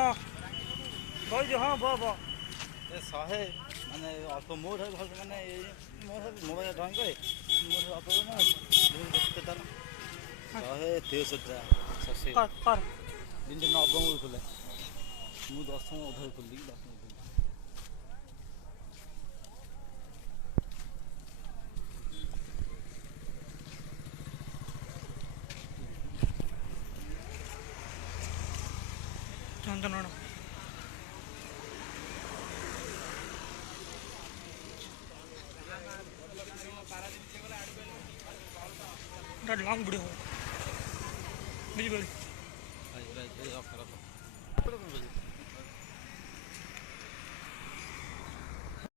हाँ भाई जो हाँ बा बा ए शहे माने अल्प मोर भल माने मोर मोबाइल ड्राइंग करे मोर अल्प ना देखते तार शहे 63 शशि कर दिन नवम खोले मु 10ମ ଅଧାରୁ ଖୋଲିଲି 10ମ चंदन लॉन्ग वीडियो बुझी